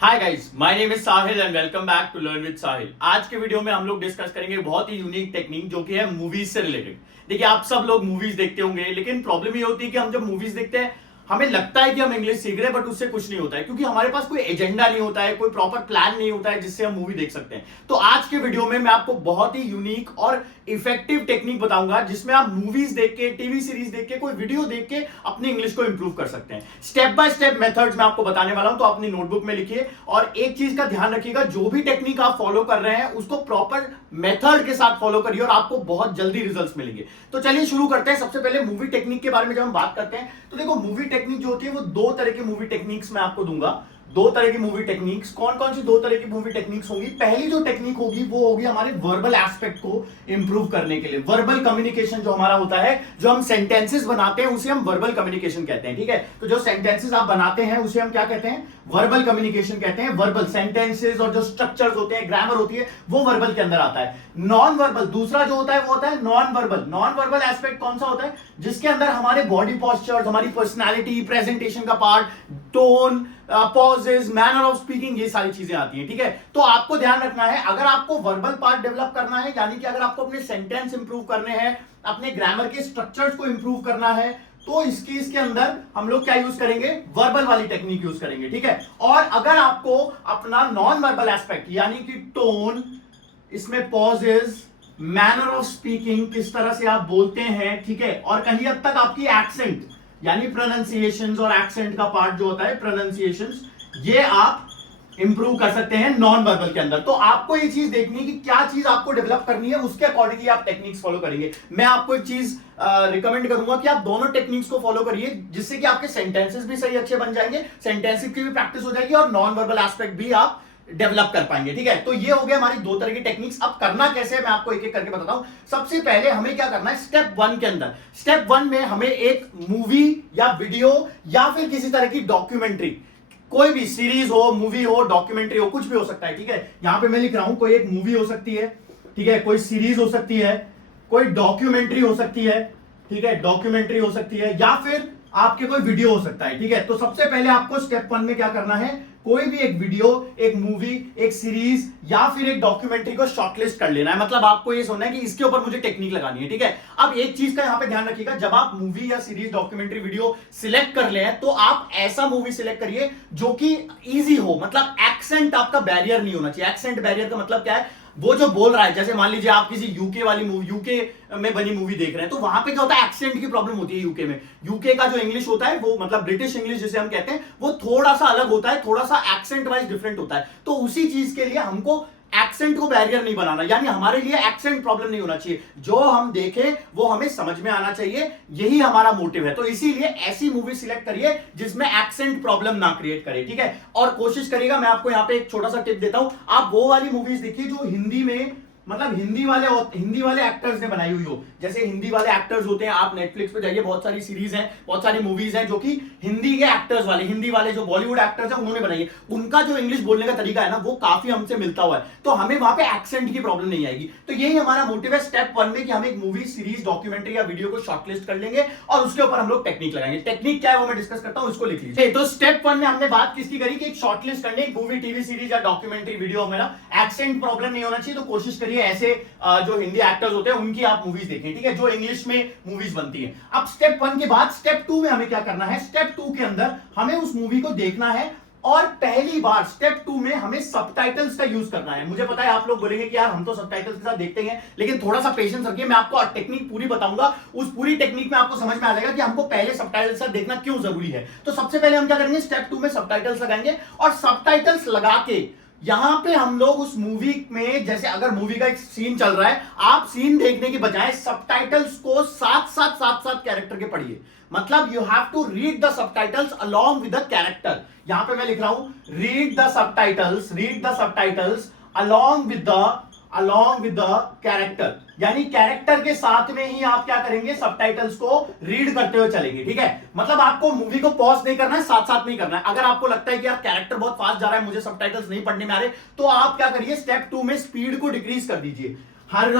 Hi guys, my name is Sahil and welcome back to learn with Sahil. आज के video में हम लोग डिस्कस करेंगे बहुत ही यूनिक टेक्निक जो कि है मूवीज से रिलेटेड। देखिए, आप सब लोग मूवीज देखते होंगे, लेकिन प्रॉब्लम ये होती है कि हम जब मूवीज देखते हैं हमें लगता है कि हम इंग्लिश सीख रहे हैं, बट उससे कुछ नहीं होता है क्योंकि हमारे पास कोई एजेंडा नहीं होता है, कोई प्रॉपर प्लान नहीं होता है जिससे हम मूवी देख सकते हैं। तो आज के वीडियो में मैं आपको बहुत ही यूनिक और इफेक्टिव टेक्निक बताऊंगा जिसमें आप मूवीज देख के, टीवी सीरीज देख के, कोई वीडियो देख के अपनी इंग्लिश को इंप्रूव कर सकते हैं। स्टेप बाय स्टेप मेथड्स मैं आपको बताने वाला हूं, तो अपनी नोटबुक में लिखिए और एक चीज का ध्यान रखिएगा, जो भी टेक्निक आप फॉलो कर रहे हैं उसको प्रॉपर मेथड के साथ फॉलो करिए और आपको बहुत जल्दी रिजल्ट्स मिलेंगे। तो चलिए शुरू करते हैं। सबसे पहले मूवी टेक्निक के बारे में जब हम बात करते हैं तो देखो, मूवी टेक्निक जो होती है वो दो तरह की मूवी टेक्निक्स मैं आपको दूंगा। दो तरह की मूवी टेक्निक्स, कौन कौन सी दो तरह की मूवी टेक्निक्स होंगी? पहली जो टेक्निक होगी वो होगी हमारे वर्बल एस्पेक्ट को इंप्रूव करने के लिए। वर्बल कम्युनिकेशन जो हमारा होता है, जो हम सेंटेंसेस बनाते हैं उसे हम वर्बल कम्युनिकेशन कहते हैं। ठीक है, तो जो सेंटेंसेस आप बनाते हैं उसे हम क्या कहते हैं? वर्बल कम्युनिकेशन कहते हैं। वर्बल सेंटेंसेस और जो स्ट्रक्चर्स होते हैं, ग्रामर होती है, वो वर्बल के अंदर आता है। नॉन वर्बल दूसरा जो होता है वो होता है non verbal. Non verbal aspect कौन सा होता है? जिसके अंदर हमारे बॉडी पॉस्चर्स, हमारी पर्सनालिटी, प्रेजेंटेशन का part, tone, pauses, manner of speaking, ये सारी चीजें आती हैं। ठीक है, तो आपको ध्यान रखना है, अगर आपको वर्बल पार्ट डेवलप करना है, यानी कि अगर आपको अपने सेंटेंस इंप्रूव करने हैं, अपने ग्रामर के स्ट्रक्चर्स को इंप्रूव करना है, तो इसके अंदर हम लोग क्या यूज करेंगे? वर्बल वाली टेक्निक यूज करेंगे। ठीक है, और अगर आपको अपना नॉन वर्बल एस्पेक्ट यानी कि टोन, इसमें पॉजेस, मैनर ऑफ स्पीकिंग, किस तरह से आप बोलते हैं, ठीक है, और कहीं हद तक आपकी एक्सेंट यानी प्रोनाउंसिएशंस और एक्सेंट का पार्ट जो होता है प्रोनाउंसिएशंस, ये आप इंप्रूव कर सकते हैं नॉन वर्बल के अंदर। तो आपको ये चीज देखनी है कि क्या चीज आपको डेवलप करनी है, उसके अकॉर्डिंगली आप टेक्निक्स फॉलो करेंगे। मैं आपको एक चीज रिकमेंड करूंगा कि आप दोनों टेक्निक्स को फॉलो करिए, जिससे कि आपके सेंटेंसेस भी सही अच्छे बन जाएंगे, सेंटेंसेस की भी प्रैक्टिस हो जाएगी और नॉन वर्बल एस्पेक्ट भी आप डेवलप कर पाएंगे। ठीक है, तो ये हो गया हमारी दो तरह की टेक्निक्स। अब करना कैसे है मैं आपको एक एक करके बताता हूं। सबसे पहले हमें क्या करना है? स्टेप 1 के अंदर, स्टेप 1 में हमें एक मूवी या वीडियो या फिर किसी तरह की डॉक्यूमेंट्री, कोई भी सीरीज हो, मूवी हो, डॉक्यूमेंट्री हो, कुछ भी हो सकता है। ठीक है, यहां पे मैं लिख रहा हूं, कोई एक मूवी हो सकती है, ठीक है, कोई सीरीज हो सकती है, कोई डॉक्यूमेंट्री हो सकती है, ठीक है, डॉक्यूमेंट्री हो सकती है, या फिर आपके कोई वीडियो हो सकता है। ठीक है, तो सबसे पहले आपको स्टेप 1 में क्या करना है? कोई भी एक वीडियो, एक मूवी, एक सीरीज या फिर एक डॉक्यूमेंट्री को शॉर्टलिस्ट कर लेना है। मतलब आपको ये सोचना है कि इसके ऊपर मुझे टेक्निक लगानी है। ठीक है, अब एक चीज का यहां पे ध्यान रखिएगा, जब आप मूवी या सीरीज, डॉक्यूमेंट्री, वीडियो सिलेक्ट कर ले तो आप ऐसा मूवी सिलेक्ट करिए जो कि इजी हो, मतलब एक्सेंट आपका बैरियर नहीं होना चाहिए। एक्सेंट बैरियर का मतलब क्या है? वो जो बोल रहा है, जैसे मान लीजिए आप किसी यूके वाली मूवी, यूके में बनी मूवी देख रहे हैं, तो वहां पे क्या होता है? एक्सेंट की प्रॉब्लम होती है यूके में। यूके का जो इंग्लिश होता है वो, मतलब ब्रिटिश इंग्लिश जिसे हम कहते हैं, वो थोड़ा सा अलग होता है, थोड़ा सा एक्सेंट वाइज डिफरेंट होता है। तो उसी चीज के लिए हमको एक्सेंट को बैरियर नहीं बनाना, यानी हमारे लिए एक्सेंट प्रॉब्लम नहीं होना चाहिए। जो हम देखें वो हमें समझ में आना चाहिए, यही हमारा मोटिव है। तो इसीलिए ऐसी मूवी सिलेक्ट करिए जिसमें एक्सेंट प्रॉब्लम ना क्रिएट करे। ठीक है, और कोशिश करिएगा, मैं आपको यहां पे एक छोटा सा टिप देता हूं, आप वो वाली मूवीज देखिए जो हिंदी में, मतलब हिंदी वाले एक्टर्स ने बनाई हुई हो। जैसे हिंदी वाले एक्टर्स होते हैं, आप नेटफ्लिक्स पे जाइए, बहुत सारी सीरीज हैं, बहुत सारी मूवीज हैं जो कि हिंदी के एक्टर्स वाले, हिंदी वाले जो बॉलीवुड एक्टर्स हैं उन्होंने बनाई है। उनका जो इंग्लिश बोलने का तरीका है ना, वो काफी हमसे मिलता हुआ है, तो हमें वहां पे एक्सेंट की प्रॉब्लम नहीं आएगी। तो यही हमारा मोटिव है स्टेप 1 में, कि हम एक मूवी, सीरीज, डॉक्यूमेंट्री या वीडियो को शॉर्टलिस्ट कर लेंगे और उसके ऊपर हम लोग टेक्निक लगाएंगे। टेक्निक क्या है वो मैं डिस्कस करता हूं, इसको लिख लीजिए। तो स्टेप 1 में हमने बात किसकी करी कि एक शॉर्टलिस्ट करने, एक मूवी, टीवी सीरीज या डॉक्यूमेंट्री, वीडियो, मेरा एक्सेंट प्रॉब्लम नहीं होना चाहिए। तो कोशिश करिए ऐसे जो हिंदी एक्टर्स होते हैं उनकी आप मूवीज देखें, ठीक है, जो इंग्लिश में मूवीज बनती हैं। अब स्टेप 1 के बाद स्टेप 2 में हमें क्या करना है? स्टेप 2 के अंदर हमें उस मूवी को देखना है और पहली बार स्टेप 2 में हमें सबटाइटल्स का यूज करना है। मुझे पता है आप लोग बोलेंगे कि यार हम तो सबटाइटल्स के साथ देखते हैं, लेकिन थोड़ा सा पेशेंस रखिए, मैं आपको टेक्निक पूरी बताऊंगा। उस पूरी टेक्निक में आपको समझ में आ जाएगा कि हमको पहले सबटाइटल्स से देखना क्यों जरूरी है। तो सबसे पहले हम क्या करेंगे? स्टेप 2 में सबटाइटल्स लगाएंगे और सबटाइटल्स लगा के यहां पे हम लोग उस मूवी में, जैसे अगर मूवी का एक सीन चल रहा है, आप सीन देखने की बजाय सबटाइटल्स को साथ साथ कैरेक्टर के पढ़िए। मतलब you have to read the subtitles along with the character. यहां पे मैं लिख रहा हूं, read the subtitles along with the character, यानी कैरेक्टर के साथ में ही आप क्या करेंगे? सबटाइटल्स को रीड करते हुए चलेंगे। ठीक है, मतलब आपको मूवी को पॉज नहीं करना है, साथ साथ नहीं करना है। अगर आपको लगता है कि यार कैरेक्टर बहुत फास्ट जा रहा है, मुझे सबटाइटल्स नहीं पढ़ने में आ रहे, तो आप क्या करिए? स्टेप 2 में स्पीड को डिक्रीज कर दीजिए। हर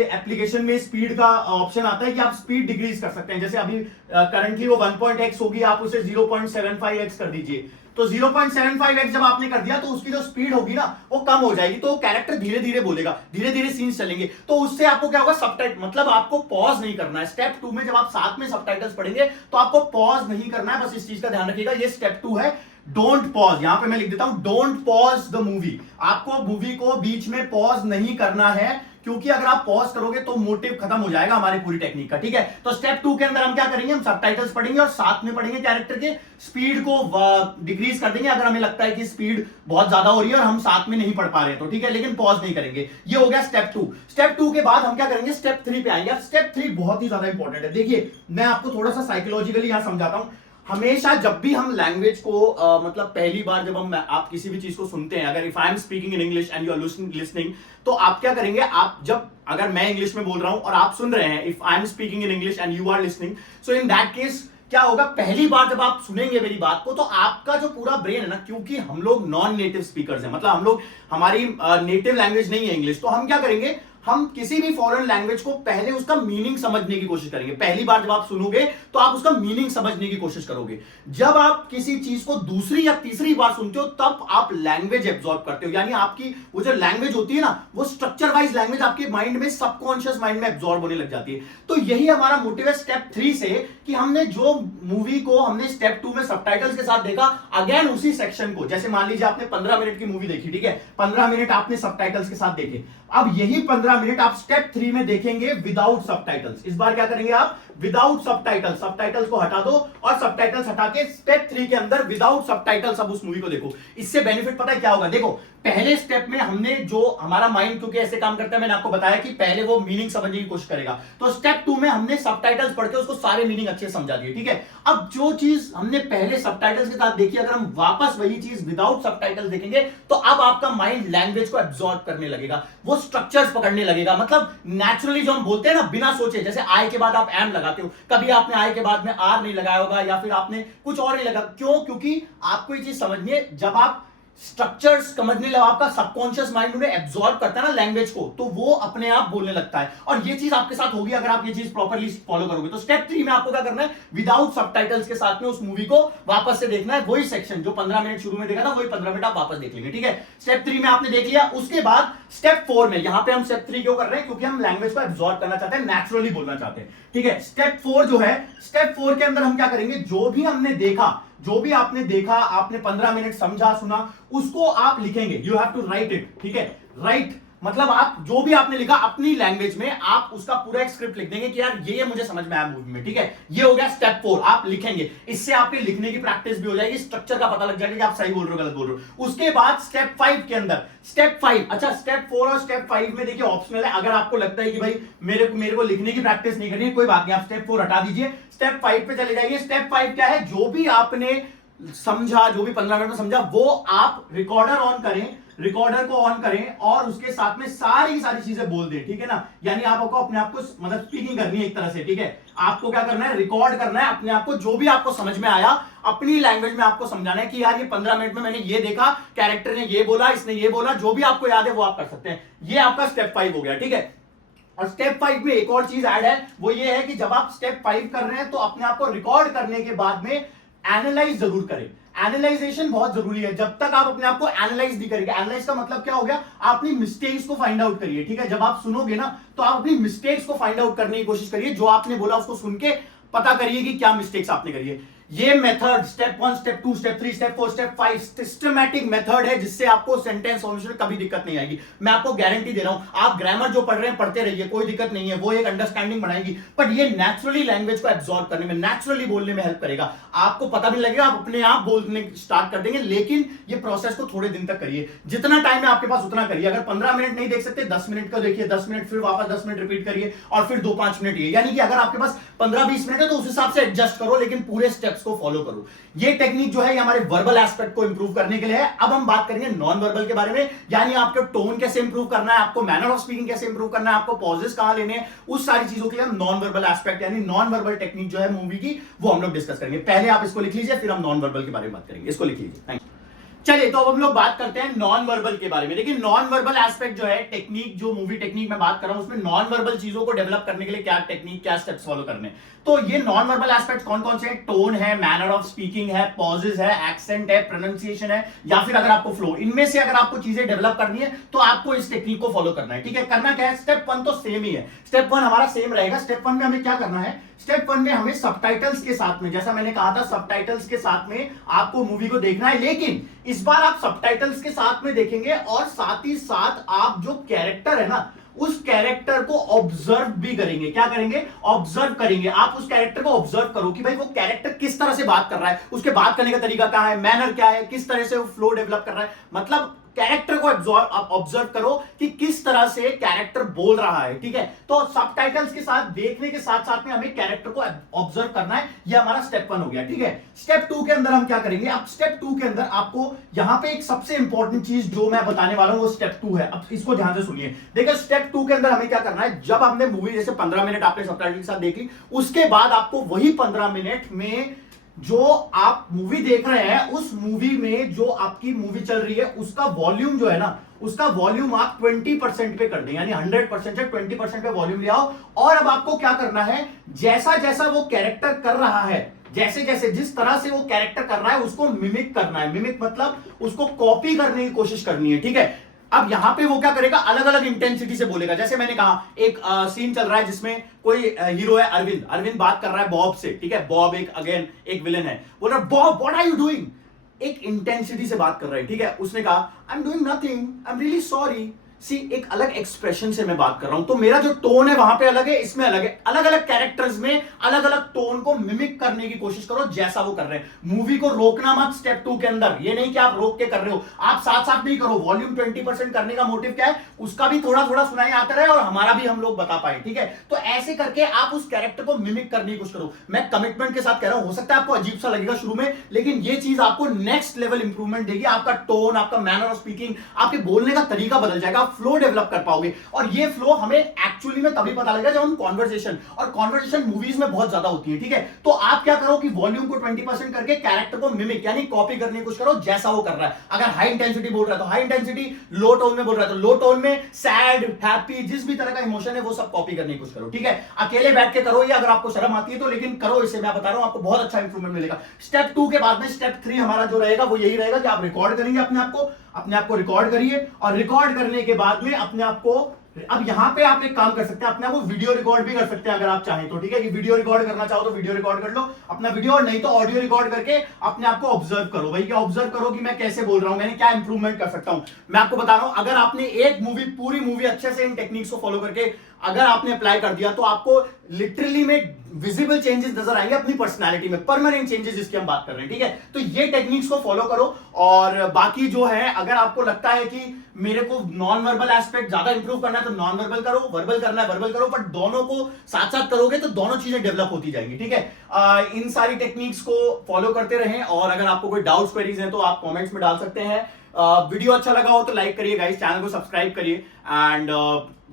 एप्लीकेशन में स्पीड का ऑप्शन आता है कि आप स्पीड डिक्रीज कर सकते हैं। जैसे अभी करंटली वो 1.x होगी, आप उसे 0.75x कर दीजिए। तो 0.75x जब आपने कर दिया तो उसकी जो स्पीड होगी ना वो कम हो जाएगी, तो कैरेक्टर धीरे धीरे बोलेगा, धीरे धीरे सीन्स चलेंगे, तो उससे आपको क्या होगा, सबटाइटल, मतलब आपको पॉज नहीं करना है। स्टेप 2 में जब आप साथ में सबटाइटल्स पढ़ेंगे तो आपको पॉज नहीं करना है, बस इस चीज का ध्यान रखिएगा। ये स्टेप 2 है, डोंट पॉज। यहां पे मैं लिख देता हूं डोंट पॉज द मूवी। आपको मूवी को बीच में पॉज नहीं करना है, क्योंकि अगर आप पॉज करोगे तो मोटिव खत्म हो जाएगा हमारी पूरी टेक्निक का, ठीक है। तो स्टेप 2 के अंदर हम क्या करेंगे, हम सबटाइटल्स पढ़ेंगे और साथ में पढ़ेंगे कैरेक्टर के, स्पीड को डिक्रीज कर देंगे अगर हमें लगता है कि स्पीड बहुत ज्यादा हो रही है और हम साथ में नहीं पढ़ पा रहे हैं तो, ठीक है, लेकिन पॉज नहीं करेंगे। ये हो गया स्टेप 2। स्टेप 2 के बाद हम क्या करेंगे, स्टेप 3 पे आएंगे। स्टेप 3 बहुत ही ज्यादा इंपॉर्टेंट है। देखिए मैं आपको थोड़ा सा साइकोलॉजिकली यहां समझाता हूं। हमेशा जब भी हम लैंग्वेज को मतलब पहली बार जब हम आप किसी भी चीज को सुनते हैं, अगर if I am speaking in English and you are listening, तो आप क्या करेंगे, आप जब अगर मैं इंग्लिश में बोल रहा हूं और आप सुन रहे हैं, if I am speaking in English and you are listening, so in that case क्या होगा, पहली बार जब आप सुनेंगे मेरी बात को तो आपका जो पूरा ब्रेन है ना, क्योंकि हम लोग नॉन नेटिव स्पीकर्स हैं, मतलब हम लोग, हमारी नेटिव लैंग्वेज नहीं है इंग्लिश, तो हम क्या करेंगे, हम किसी भी फॉरेन लैंग्वेज को पहले उसका मीनिंग समझने की कोशिश करेंगे। पहली बार जब आप सुनोगे तो आप उसका मीनिंग समझने की कोशिश करोगे। जब आप किसी चीज को दूसरी या तीसरी बार सुनते हो तब आप लैंग्वेज एब्जॉर्ब करते हो, यानी आपकी वो जो लैंग्वेज होती है ना, वो स्ट्रक्चर वाइज लैंग्वेज आपके माइंड में, सबकॉन्शियस माइंड में एब्जॉर्ब होने लग जाती है। तो यही हमारा मोटिव है स्टेप 3 से, कि हमने जो मूवी को हमने स्टेप 2 में सबटाइटल्स के साथ देखा, अगेन उसी सेक्शन को, जैसे मान लीजिए आपने 15 मिनट की मूवी देखी, ठीक है, 15 मिनट आपने सबटाइटल्स के साथ देखे, अब यही 15 मिनट आप स्टेप 3 में देखेंगे विदाउट सबटाइटल्स। इस बार क्या करेंगे आप, विदाउट सबटाइटल्स, सबटाइटल्स को हटा दो और सबटाइटल्स हटा के स्टेप 3 के अंदर विदाउट सबटाइटल्स अब उस मूवी को देखो। इससे बेनिफिट पता है क्या होगा, देखो पहले स्टेप में हमने जो हमारा माइंड क्योंकि ऐसे काम करता है, मैंने आपको बताया कि पहले वो मीनिंग समझने की कोशिश करेगा, तो स्टेप 2 में हमने सबटाइटल्स पढ़ के उसको सारे मीनिंग अच्छे से समझा दिए, ठीक है। अब जो चीज हमने पहले सबटाइटल्स के साथ देखी, अगर हम वापस वही चीज विदाउट सबटाइटल्स देखेंगे तो अब आपका माइंड लैंग्वेज को एब्जॉर्ब करने लगेगा, वो स्ट्रक्चर्स पकड़ने लगेगा, मतलब नेचुरली जो हम बोलते हैं ना बिना सोचे, जैसे आई के बाद आप एम लगाते हो, कभी आपने आई के बाद में आर नहीं लगाया होगा या फिर आपने कुछ और नहीं लगा, क्यों, क्योंकि आपको ये चीज समझनी है, जब आप स्ट्रक्चर्स समझने लगा, आपका सबकॉन्शियस माइंड उन्हें एब्जॉर्ब करता है ना लैंग्वेज को, तो वो अपने आप बोलने लगता है। और ये चीज आपके साथ होगी अगर आप ये चीज प्रॉपर्ली फॉलो करोगे। तो स्टेप 3 में आपको क्या करना है, विदाउट सबटाइटल्स के साथ में उस मूवी को वापस से देखना है, वही सेक्शन जो 15 मिनट शुरू में देखा था, वही 15 मिनट आप वापस देख लेंगे, ठीक है। स्टेप 3 में आपने देख लिया, उसके बाद स्टेप 4 में, यहां पे हम स्टेप 3 क्यों कर रहे हैं, क्योंकि हम लैंग्वेज को एब्जॉर्ब करना चाहते हैं, नेचुरली बोलना चाहते हैं, ठीक है। स्टेप 4 जो है, स्टेप 4 के अंदर हम क्या करेंगे, जो भी हमने देखा, जो भी आपने देखा, आपने 15 मिनट समझा सुना, उसको आप लिखेंगे, you have to write it, ठीक है। राइट मतलब आप जो भी आपने लिखा अपनी लैंग्वेज में, आप उसका पूरा एक स्क्रिप्ट लिख देंगे कि यार ये मुझे समझ में आया मूवी में, ठीक है। ये हो गया स्टेप 4, आप लिखेंगे, इससे आपके लिखने की प्रैक्टिस भी हो जाएगी, स्ट्रक्चर का पता लग जाएगा कि आप सही बोल रहे हो गलत बोल रहे हो। उसके बाद स्टेप 5 के अंदर, स्टेप 5, अच्छा स्टेप 4 और स्टेप 5 में देखिए ऑप्शनल है, अगर आपको लगता है कि भाई मेरे को लिखने की प्रैक्टिस नहीं करनी है, कोई बात नहीं, आप स्टेप 4 हटा दीजिए, स्टेप 5 पे चले जाइए। स्टेप 5 क्या है, जो भी आपने समझा, जो भी 15 मिनट में समझा, वो आप रिकॉर्डर ऑन करें, रिकॉर्डर को ऑन करें और उसके साथ में सारी चीजें बोल दें, ठीक है ना। यानी आपको अपने आप को मतलब स्पीकिंग करनी है एक तरह से, ठीक है। आपको क्या करना है, रिकॉर्ड करना है अपने आप को, जो भी आपको समझ में आया अपनी लैंग्वेज में आपको समझाना है कि यार ये 15 मिनट में मैंने ये देखा, कैरेक्टर ने ये बोला, इसने ये बोला, जो भी आपको याद है वो आप कर सकते हैं। ये आपका स्टेप 5 हो गया, ठीक है। और स्टेप 5 में एक और चीज ऐड है, वो ये है कि जब आप स्टेप 5 कर रहे हैं तो अपने आप को रिकॉर्ड करने के बाद में एनालाइज जरूर करें। एनालाइजेशन बहुत जरूरी है, जब तक आप अपने आप को एनालाइज नहीं करेंगे। एनालाइज का मतलब क्या हो गया, आप अपनी मिस्टेक्स को फाइंड आउट करिए, ठीक है। जब आप सुनोगे ना तो आप अपनी मिस्टेक्स को फाइंड आउट करने की कोशिश करिए, जो आपने बोला उसको सुन के पता करिए कि क्या मिस्टेक्स आपने करी है। ये method step 1, step 2, step 3, step 4, step 5 systematic method है, जिससे आपको सेंटेंस फॉर्मेशन में कभी दिक्कत नहीं आएगी। मैं आपको गारंटी दे रहा हूं, आप ग्रामर जो पढ़ रहे हैं पढ़ते रहिए, कोई दिक्कत नहीं है, वो एक अंडरस्टैंडिंग बनाएगी, बट ये नेचुरली लैंग्वेज को एब्जॉर्ब करने में, नेचुरली बोलने में हेल्प करेगा। आपको पता भी लगेगा, आप अपने आप बोलने स्टार्ट कर देंगे, लेकिन ये प्रोसेस को थोड़े दिन तक करिए, जितना टाइम है आपके पास उतना करिए। अगर 15 मिनट नहीं देख सकते, 10 मिनट का देखिए, 10 मिनट फिर वापस 10 मिनट रिपीट करिए और फिर 2-5 मिनट ये, यानी कि अगर आपके पास 15-20 मिनट है तो उस हिसाब से एडजस्ट करो, लेकिन पूरे स्टेप्स को फॉलो करो। ये टेक्निक जो है ये हमारे वर्बल एस्पेक्ट को इंप्रूव करने के लिए है। अब हम बात करेंगे नॉन वर्बल के बारे में, यानी आपको टोन कैसे इंप्रूव करना है, आपको मैनर ऑफ स्पीकिंग कैसे इंप्रूव करना है, आपको पॉजेस कहां लेने हैं, उस सारी चीजों के लिए हम नॉन वर्बल एस्पेक्ट यानी नॉन वर्बल टेक्निक जो है मूवी की, वो हम लोग डिस्कस करेंगे। पहले आप इसको लिख लीजिए, फिर हम नॉन वर्बल के बारे में बात करेंगे। इसको लिख लीजिए, थैंक यू। चलिए तो अब हम लोग बात करते हैं नॉन वर्बल के बारे में। देखिए नॉन वर्बल एस्पेक्ट जो है, टेक्निक, जो मूवी टेक्निक में बात कर रहा हूं, उसमें नॉन वर्बल चीजों को डेवलप करने के लिए क्या टेक्निक, क्या स्टेप्स फॉलो करने। तो ये नॉन वर्बल एस्पेक्ट कौन कौन से हैं? टोन है, मैनर ऑफ स्पीकिंग है, पॉजेज है, एक्सेंट है, प्रोनाउंसिएशन है, या फिर अगर आपको फ्लो, इनमें से अगर आपको चीजें डेवलप करनी है तो आपको इस टेक्निक को फॉलो करना है। ठीक है, करना क्या है? स्टेप 1 तो सेम ही है, स्टेप 1 हमारा सेम रहेगा। स्टेप 1 में हमें क्या करना है? स्टेप 1 में हमें सबटाइटल्स के साथ में, जैसा मैंने कहा था, सबटाइटल्स के साथ में आपको मूवी को देखना है, लेकिन इस बार आप सबटाइटल्स के साथ में देखेंगे और साथ ही साथ आप जो कैरेक्टर है ना, उस कैरेक्टर को ऑब्जर्व भी करेंगे। क्या करेंगे? ऑब्जर्व करेंगे। आप उस कैरेक्टर को ऑब्जर्व करो कि भाई वो कैरेक्टर किस तरह से बात कर रहा है, उसके बात करने का तरीका क्या है, मैनर क्या है, किस तरह से वो फ्लो डेवलप कर रहा है। मतलब कैरेक्टर को ऑब्जर्व करो कि किस तरह से कैरेक्टर बोल रहा है। ठीक है, तो सबटाइटल्स के साथ देखने के साथ साथ में हमें कैरेक्टर को ऑब्जर्व करना है। ये हमारा स्टेप 1 हो गया। ठीक है, स्टेप 2 के अंदर हम क्या करेंगे? अब स्टेप 2 के अंदर आपको यहां पे एक सबसे इंपॉर्टेंट चीज जो मैं बताने वाला हूं वो स्टेप 2 है। अब इसको ध्यान से सुनिए। देखिए स्टेप 2 के अंदर हमें क्या करना है? जब हमने मूवी जैसे 15 मिनट आपने सबटाइटल के साथ देख ली, उसके बाद आपको वही 15 मिनट में जो आप मूवी देख रहे हैं, उस मूवी में जो आपकी मूवी चल रही है, उसका वॉल्यूम जो है ना, उसका वॉल्यूम आप 20% पे कर दें, यानी 100% से 20% पे वॉल्यूम ले आओ। और अब आपको क्या करना है? जैसा जैसा वो कैरेक्टर कर रहा है, जैसे जैसे जिस तरह से वो कैरेक्टर कर रहा है, उसको मिमिक करना है। मिमिक मतलब उसको कॉपी करने की कोशिश करनी है। ठीक है, अब यहां पे वो क्या करेगा? अलग अलग इंटेंसिटी से बोलेगा। जैसे मैंने कहा, एक सीन चल रहा है जिसमें कोई हीरो है, अरविंद। अरविंद बात कर रहा है बॉब से। ठीक है, बॉब एक अगेन एक विलन है, बोल रहा है Bob what are you doing, एक इंटेंसिटी से बात कर रहा है। ठीक है, उसने कहा I am doing nothing, I am really sorry. See, एक अलग एक्सप्रेशन से मैं बात कर रहा हूं, तो मेरा जो टोन है वहां पे अलग है, इसमें अलग है। अलग अलग कैरेक्टर्स में अलग अलग टोन को मिमिक करने की कोशिश करो जैसा वो कर रहे हैं। मूवी को रोकना मत स्टेप 2 के अंदर। ये नहीं कि आप रोक के कर रहे हो, आप साथ साथ नहीं करो। वॉल्यूम 20% करने का मोटिव क्या है? उसका भी थोड़ा थोड़ा सुनाई आता रहे और हमारा भी हम लोग बता पाए। ठीक है, तो ऐसे करके आप उस कैरेक्टर को मिमिक करने की कोशिश करो। मैं कमिटमेंट के साथ कह रहा हूं, हो सकता है आपको अजीब सा लगेगा शुरू में, लेकिन ये चीज आपको नेक्स्ट लेवल इंप्रूवमेंट देगी। आपका टोन, आपका मैनर ऑफ स्पीकिंग, आपके बोलने का तरीका बदल जाएगा, आप फ्लो डेवलप कर पाओगे। और ये फ्लो हमें एक्चुअली में तभी पता लगेगा जब हम कॉन्वर्सेशन, और कॉन्वर्सेशन मूवीज में बहुत ज्यादा होती है। ठीक है, तो आप क्या करो कि वॉल्यूम को 20% करके कैरेक्टर को मिमिक यानी कॉपी करने की कोशिश करो जैसा वो कर रहा है। अगर हाई इंटेंसिटी बोल रहा है तो हाई इंटेंसिटी, लो टोन में बोल रहा है तो लो टोन में, सैड, हैप्पी, जिस भी तरह का इमोशन है वो सब कॉपी करने की कोशिश करो। ठीक है, अकेले बैठ के करो ये, अगर आपको शर्म आती है तो, लेकिन करो इसे। मैं बता रहा हूं आपको बहुत अच्छा इंप्रूवमेंट मिलेगा। स्टेप 2 के बाद में स्टेप 3 हमारा जो रहेगा वो यही रहेगा कि आप रिकॉर्ड करेंगे अपने आप को रिकॉर्ड करिए, और रिकॉर्ड करने के बाद में अपने आप को, अब यहां पे आप एक काम कर सकते हैं, अपने आप को वीडियो रिकॉर्ड भी कर सकते हैं अगर आप चाहें तो। ठीक है, कि वीडियो रिकॉर्ड करना चाहो तो वीडियो रिकॉर्ड कर लो अपना वीडियो, और नहीं तो ऑडियो रिकॉर्ड करके अपने आप को ऑब्जर्व करो। भाई क्या ऑब्जर्व करो कि मैं कैसे बोल रहा हूं, मैंने क्या इंप्रूवमेंट कर सकता हूं। मैं आपको बता रहा हूं, अगर आपने एक मूवी, पूरी मूवी अच्छे से इन टेक्निक्स को फॉलो करके अगर आपने अप्लाई कर दिया, तो आपको लिटरली में विजिबल चेंजेस नजर आएंगे अपनी पर्सनालिटी में, परमानेंट चेंजेस जिसकी हम बात कर रहे हैं। ठीक है, तो ये टेक्निक्स को फॉलो करो। और बाकी जो है, अगर आपको लगता है कि मेरे को नॉन वर्बल एस्पेक्ट ज्यादा इंप्रूव करना है तो नॉन वर्बल करो, वर्बल करना है वर्बल करो, बट दोनों को साथ साथ करोगे तो दोनों चीजें डेवलप होती जाएंगी। ठीक है, इन सारी टेक्निक्स को फॉलो करते रहें, और अगर आपको कोई डाउट्स क्वेरीज हैं तो आप कमेंट्स में डाल सकते हैं। वीडियो अच्छा लगा हो तो लाइक करिए गाइस, चैनल को सब्सक्राइब करिए, and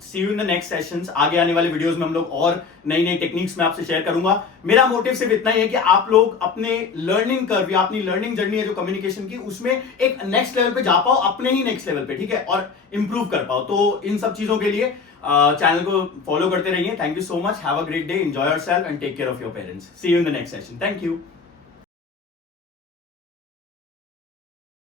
see you in the next sessions. आगे आने वाले वीडियोस में हम लोग और नई नई टेक्निक्स में आपसे शेयर करूंगा। मेरा मोटिव सिर्फ इतना ही है कि आप लोग अपने लर्निंग कर्व या अपनी लर्निंग जर्नी है जो कम्युनिकेशन की, उसमें एक नेक्स्ट लेवल पे जा पाओ, अपने ही नेक्स्ट लेवल पे। ठीक है, और इंप्रूव कर पाओ। तो इन सब चीजों के लिए चैनल को फॉलो करते रहिए। Thank you so much, have a great day, enjoy yourself and take care of your parents. See you in the next session. Thank you.